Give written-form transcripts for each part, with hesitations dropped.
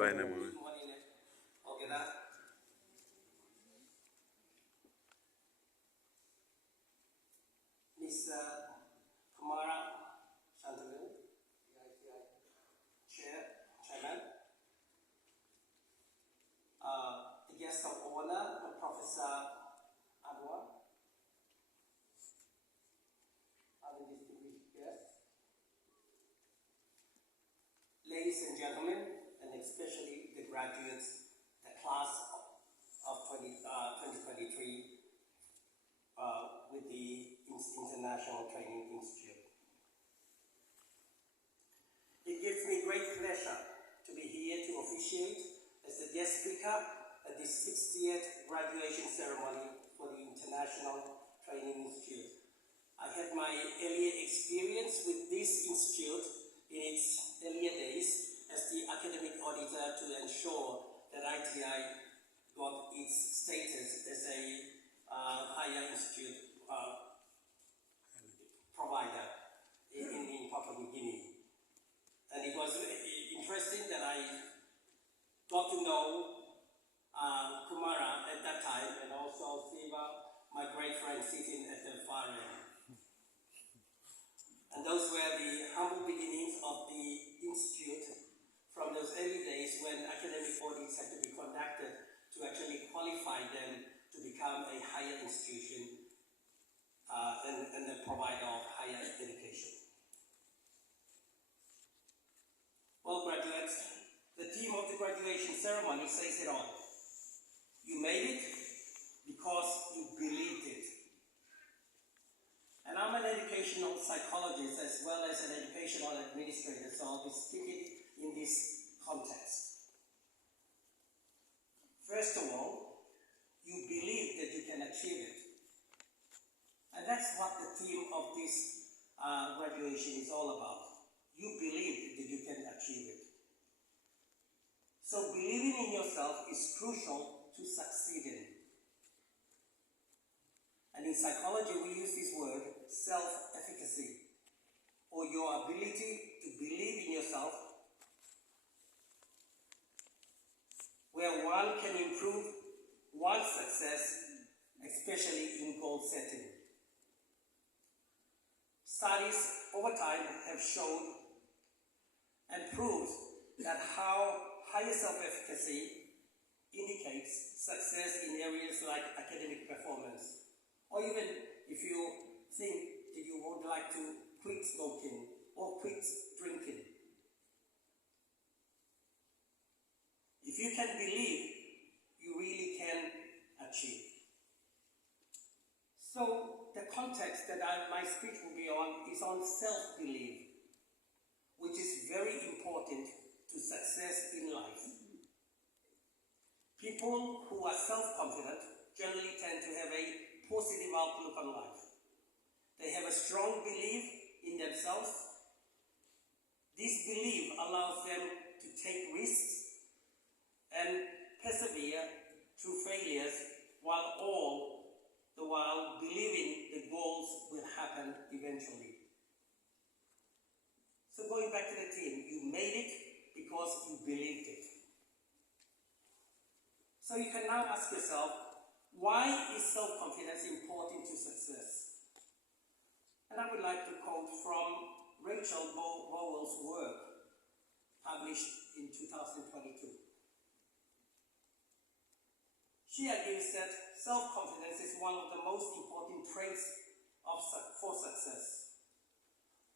Babayna mı? Miss Kumara Shantanu, the ITI Chairman, the guest of honor, Professor Adwa, other distinguished guests, ladies and gentlemen, and especially the graduates, the class of 2023 with the International Training Institute. It gives me great pleasure to be here to officiate as the guest speaker at the 60th graduation ceremony for the International Training Institute. I had my earlier experience with this institute in its earlier days as the academic auditor to ensure that ITI got its status as a higher institute provider in Papua New Guinea. And it was interesting that I got to know Kumara at that time, and also Siva, my great friend sitting at the far end. And those were the humble beginnings of the institute from those early days when academic audits had to be conducted to actually qualify them to become a higher institution and a provider of higher education. Well, graduates, the theme of the graduation ceremony says it all. You made it because you believed it. And I'm an educational psychologist as well as an educational administrator, so I'll be speaking in this context. First of all, you believe that you can achieve it. And that's what the theme of this graduation is all about. You believe that you can achieve it. So believing in yourself is crucial to succeeding. And in psychology, we use this word self-efficacy, or your ability to believe in yourself, where one can improve one's success, especially in goal setting. Studies over time have shown and proved that how higher self-efficacy indicates success in areas like academic performance, or even if you think that you would like to quit smoking or quit drinking. If you can believe, you really can achieve. So the context that my speech will be on is on self-belief, which is very important to success in life. People who are self-confident generally tend to have a positive outlook on life. They have a strong belief in themselves. This belief allows them to take risks and persevere through failures while believing the goals will happen eventually. So going back to the theme, you made it because you believed it. So you can now ask yourself, why is self-confidence important to success? And I would like to quote from Rachel Bowell's work, published in 2022. She argues that self-confidence is one of the most important traits for success.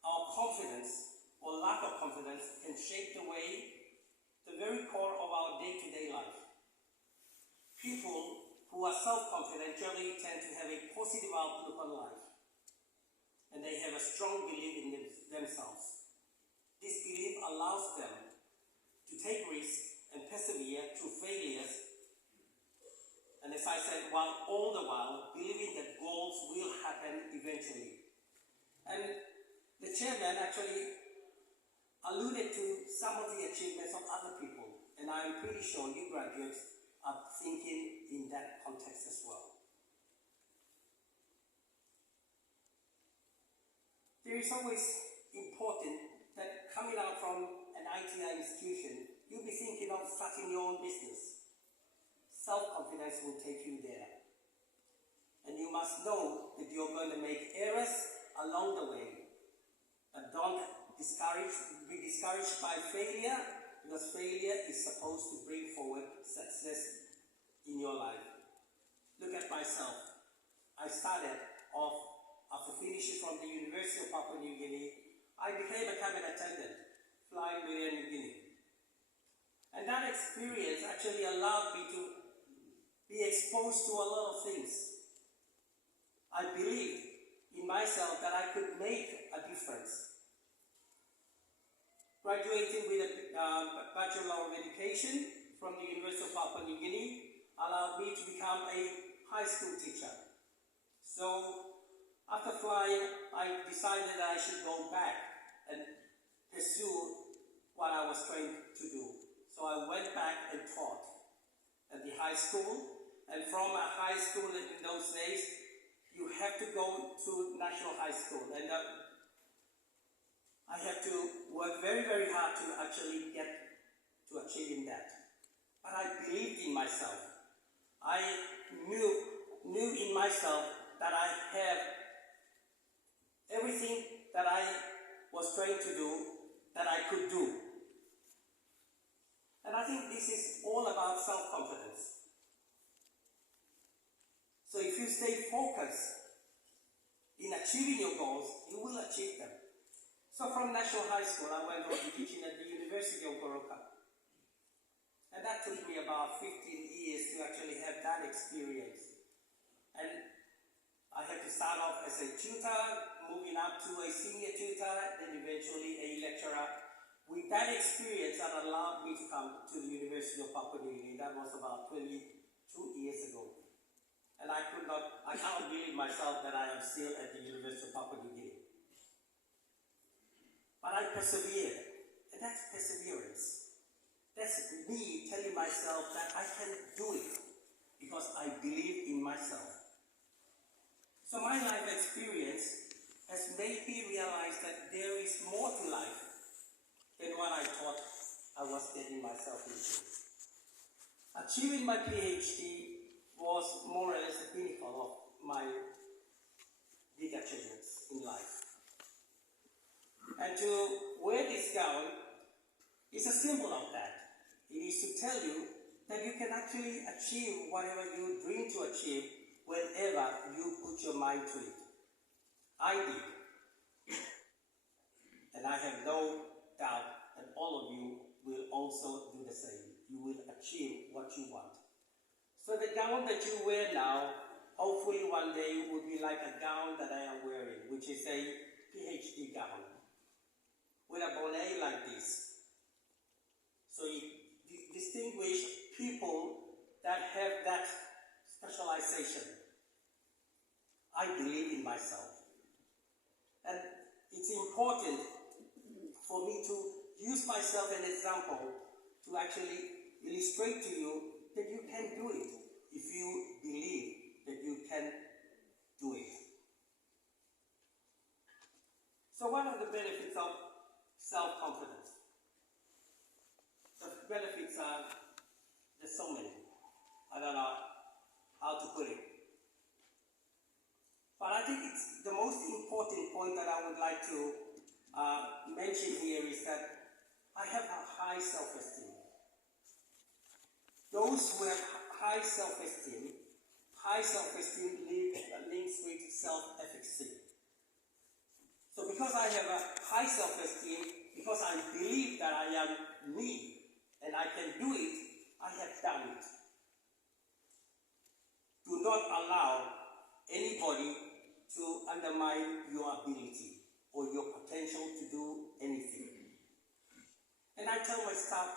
Our confidence or lack of confidence can shape the very core of our day-to-day life. People who are self-confident generally tend to have a positive outlook on life, and they have a strong belief in themselves. This belief allows them to take risks and persevere through failures. And as I said, all the while believing that goals will happen eventually. And the chairman actually alluded to some of the achievements of other people, and I'm pretty sure you graduates are thinking in that context as well. There is always important that coming out from an ITI institution, you'll be thinking of will take you there. And you must know that you're going to make errors along the way. But don't be discouraged by failure, because failure is supposed to bring forward success in your life. Look at myself. I started off, after finishing from the University of Papua New Guinea, I became a cabin attendant, flying with Air New Guinea. And that experience actually allowed me to be exposed to a lot of things. I believed in myself that I could make a difference. Graduating with a Bachelor of Education from the University of Papua New Guinea allowed me to become a high school teacher. So after flying, I decided that I should go back and pursue what I was trained to do. So I went back and taught at the high school, and from a high school in those days, you have to go to national high school, and I had to work very, very hard to actually get to achieving that. But I believed in myself. I knew in myself that I have everything that I was trained to do, that I could do. And I think this is all about self-confidence. So if you stay focused in achieving your goals, you will achieve them. So from national high school, I went on to teaching at the University of Goroka. And that took me about 15 years to actually have that experience. And I had to start off as a tutor, moving up to a senior tutor, then eventually a lecturer. With that experience, that allowed me to come to the University of Papua New Guinea. That was about 22 years ago. And I cannot believe myself that I am still at the University of Papua New Guinea. But I persevered, and that's perseverance. That's me telling myself that I can do it, because I believe in myself. So my life experience has made me realize that there is more to life than what I thought I was getting myself into. Achieving my PhD was more or less the pinnacle of my big achievements in life. And to wear this gown is a symbol of that. It is to tell you that you can actually achieve whatever you dream to achieve whenever you put your mind to it. I did. And I have no doubt that all of you will also do the same. You will achieve what you want. So the gown that you wear now, hopefully one day will be like a gown that I am wearing, which is a PhD gown, with a bonnet like this. So you distinguish people that have that specialization. I believe in myself. And it's important for me to use myself as an example to actually illustrate to you that you can do it if you believe that you can do it. So what are the benefits of self-confidence? The benefits are, there's so many. I don't know how to put it. But I think it's the most important point that I would like to mention here is that I have a high self-esteem. Those who have high self-esteem links with self-efficacy. So because I have a high self-esteem, because I believe that I am me and I can do it, I have done it. Do not allow anybody to undermine your ability or your potential to do anything. And I tell my staff,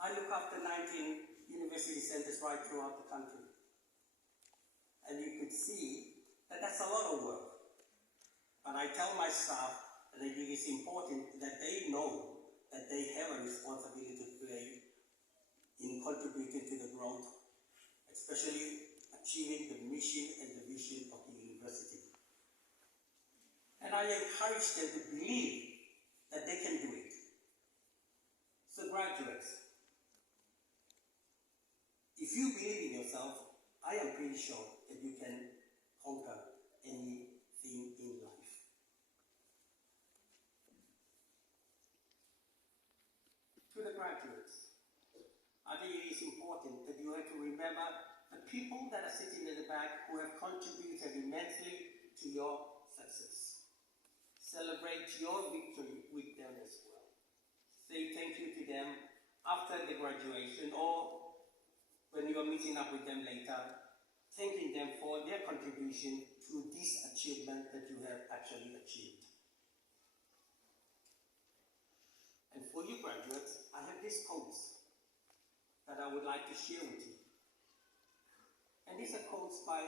I look after 19 university centers right throughout the country. And you could see that that's a lot of work. But I tell my staff that it is important that they know that they have a responsibility to play in contributing to the growth, especially achieving the mission and the vision of the university. And I encourage them to believe that they can do it. So graduates, if you believe in yourself, I am pretty sure that you can conquer anything in life. To the graduates, I think it is important that you have to remember the people that are sitting in the back who have contributed immensely to your success. Celebrate your victory with them as well. Say thank you to them after the graduation or when you are meeting up with them later, thanking them for their contribution to this achievement that you have actually achieved. And for you graduates, I have these quotes that I would like to share with you. And these are quotes by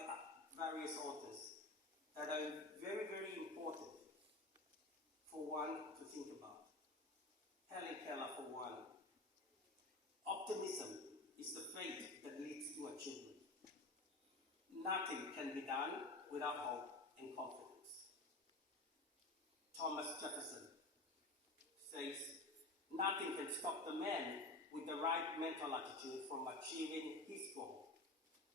various authors that are very, very important for one to think about. Helen Keller, for one. Optimism is the faith that leads to achievement. Nothing can be done without hope and confidence. Thomas Jefferson says, nothing can stop the man with the right mental attitude from achieving his goal.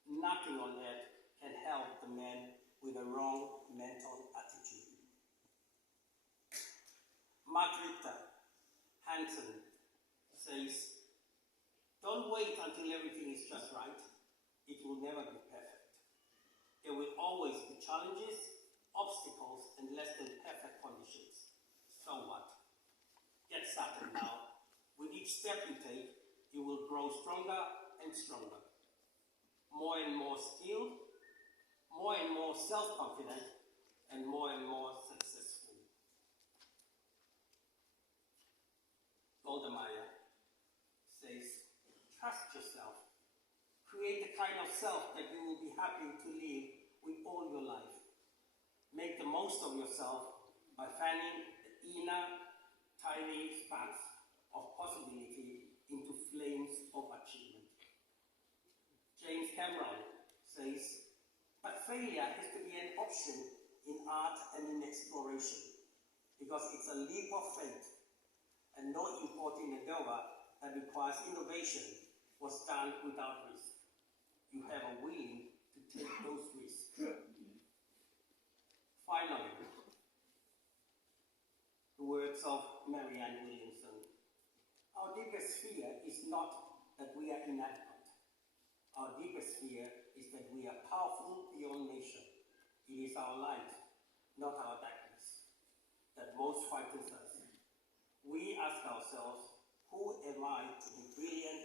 Nothing on earth can help the man with a wrong mental attitude. Mark Richter Hansen says, don't wait until everything is just right. It will never be perfect. There will always be challenges, obstacles, and less than perfect conditions. So what? Get started now. With each step you take, you will grow stronger and stronger. More and more skilled, more and more self-confident, and more successful. Golda Meir says, trust yourself. Create the kind of self that you will be happy to live with all your life. Make the most of yourself by fanning the inner, tiny sparks of possibility into flames of achievement. James Cameron says, but failure has to be an option in art and in exploration, because it's a leap of faith, and no important endeavor that requires innovation was done without risk. You have a willing to take those risks. Finally, the words of Marianne Williamson. Our deepest fear is not that we are inadequate. Our deepest fear is that we are powerful beyond measure. It is our light, not our darkness, that most frightens us. We ask ourselves, who am I to be brilliant